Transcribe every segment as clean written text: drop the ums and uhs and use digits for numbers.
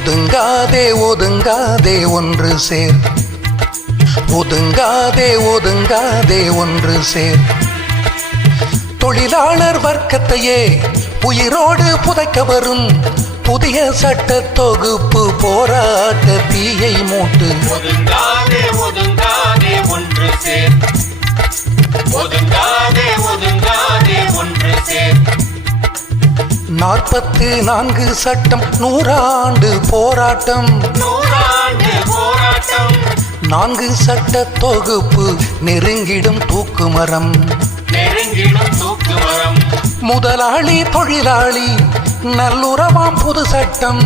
ஒதுங்காதே ஒதுங்காதே ஒன்று சேர், ஒதுங்காதே ஒதுங்காதே ஒன்று சேர். தொழிலாளர் வர்க்கத்தையே உயிரோடு புதைக்க வரும் புதிய சட்ட தொகுப்பு போராட்ட தீயை மூட்டு. ஒதுங்காதே ஒதுங்காதே ஒன்று சேர், ஒதுங்காதே ஒதுங்காதே ஒன்று சேர். 44 சட்டம் 100 ஆண்டு போராட்டம், 100 ஆண்டு போராட்டம். 4 சட்ட தொகுப்பு நெருங்கிடும் தூக்குமரம், நெருங்கிடும் தூக்குமரம். முதலாளி தொழிலாளி நல்லுறவாம் புது சட்டம்,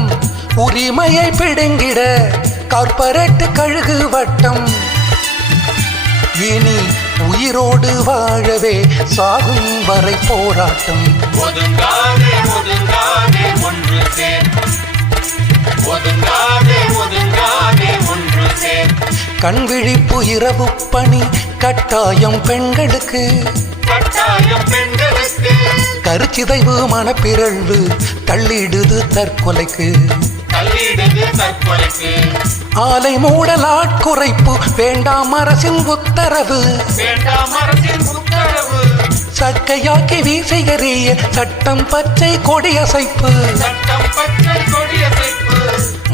உரிமையை பிடுங்கிட கார்ப்பரேட் கழுகு வட்டம். இனி உயிரோடு வாழவே சாகும் வரை போராட்டம். ஒதுங்காதே ஒதுங்காதே ஒன்று சேர், ஒதுங்காதே ஒதுங்காதே ஒன்று சேர். கண்விழிப்பு இரவு பணி கட்டாயம் பெண்களுக்கு, கட்டாயம் பெண்களுக்கு. கருச்சிதைவு மனப்பிறழ்வு தள்ளிடுது தற்கொலைக்கு, தள்ளிடுது தற்கொலைக்கு. ஆலை மூடல் ஆட்குறைப்பு வேண்டாம் அரசின் உத்தரவு, வேண்டாம் அரசின் உத்தரவு. சக்கையாக்கி வீசி எறிய சட்டம் பச்சை கொடியசைப்பு. சட்டம் பச்சை கொடியசைப்பு.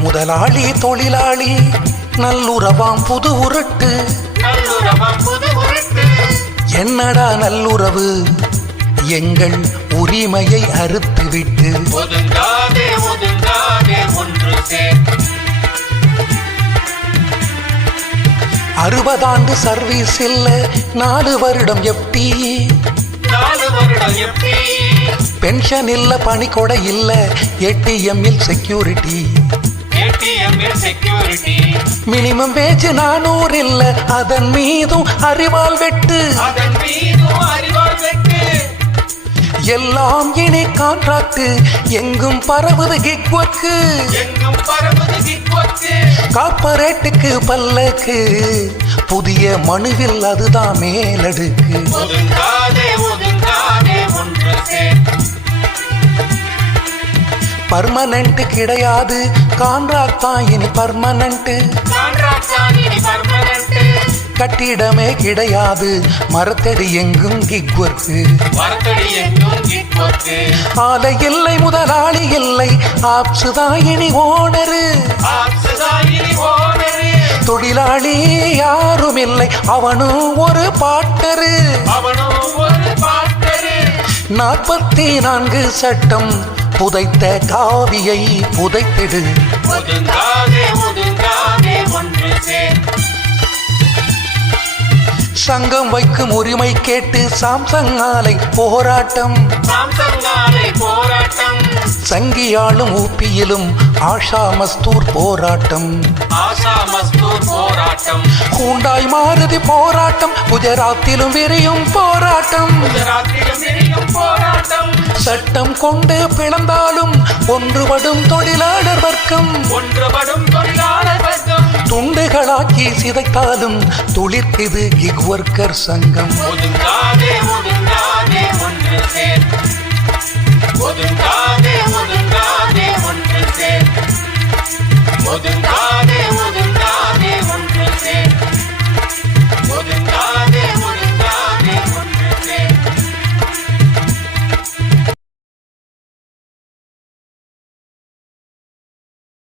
முதலாளி தொழிலாளி நல்லுறவாம் புது உருட்டு, நல்லுறவாம் புது உருட்டு. என்னடா நல்லுறவு எங்கள் உரிமையை அறுத்துவிட்டு. ஒதுங்காதே ஒதுங்காதே ஒன்று சேர். 60 ஆண்டு சர்வீஸ் இல்ல 4 வருடம் FT, 4 வருடம் FT. பென்ஷன் இல்ல பணிக்கொடை இல்ல ATM இல் செக்யூரிட்டி, ATM இல் செக்யூரிட்டி. மினிமம் வேஜ் 400 இல்ல அதன் மீதும் அறிவால் வெட்டு. அதன் மீதும் அறிவால் வெட்டு. எல்லாம் இனி கான்ட்ராக்ட் எங்கும் பரவுது கிக் ஒர்க்கு, எங்கும் பரவுது கிக் ஒர்க்கு. கார்ப்பரேட்டுக்கு பல்லக்கு புதிய மனுவில் அதுதான் மேலடுக்கு. ஒதுங்காதே ஒதுங்காதே ஒன்று சேர். பர்மனன்ட் கிடையாது கான்ட்ராக்ட் தான் இனி பர்மனன்ட், கான்ட்ராக்ட் தான் இனி பர்மனன்ட். கட்டிடமே கிடையாது மரத்தடி எங்கும் கிக் ஒர்க்கு, மரத்தடி எங்கும் கிக் ஒர்க்கு. ஆலை இல்லை முதலாளி இல்லை ஆப்ஸ் தான் இனி ஓனரு, ஆப்ஸ் தான் இனி ஓனரு. தொழிலாளி யாரும் இல்லை அவனும் ஒரு பாட்டரு, அவனும் ஒரு பாட்டரு. 44 சட்டம் புதைத்த காவியை புதைத்திடு. ஒதுங்காதே ஒதுங்காதே ஒன்று சேர். சங்கம் வைக்கும் உரிமை கேட்டு சாம்சங் ஆலை போராட்டம், சாம்சங் ஆலை போராட்டம். சங்கியாளும் ஊப்பியிலும் ஆஷா மஸ்தூர் போராட்டம், ஆஷா மஸ்தூர் போராட்டம். ஹூண்டாய் மாருதி போராட்டம், குஜராத்திலும் விரியும் போராட்டம். குஜராத்திலும் விரியும் போராட்டம். சட்டம் கொண்டு பிளந்தாலும் ஒன்றுபடும் தொழிலாளர் வர்க்கம், ஒன்றுபடும் தொழிலாளர் வர்க்கம். துண்டுகளாக்கி சிதைத்தாலும் துளிர்க்குது கிக் ஒர்க்கர் சங்கம். ஒதுங்காதே ஒதுங்காதே ஒன்று சேர், ஒதுங்காதே ஒதுங்காதே ஒன்று சேர். ஒதுங்காதே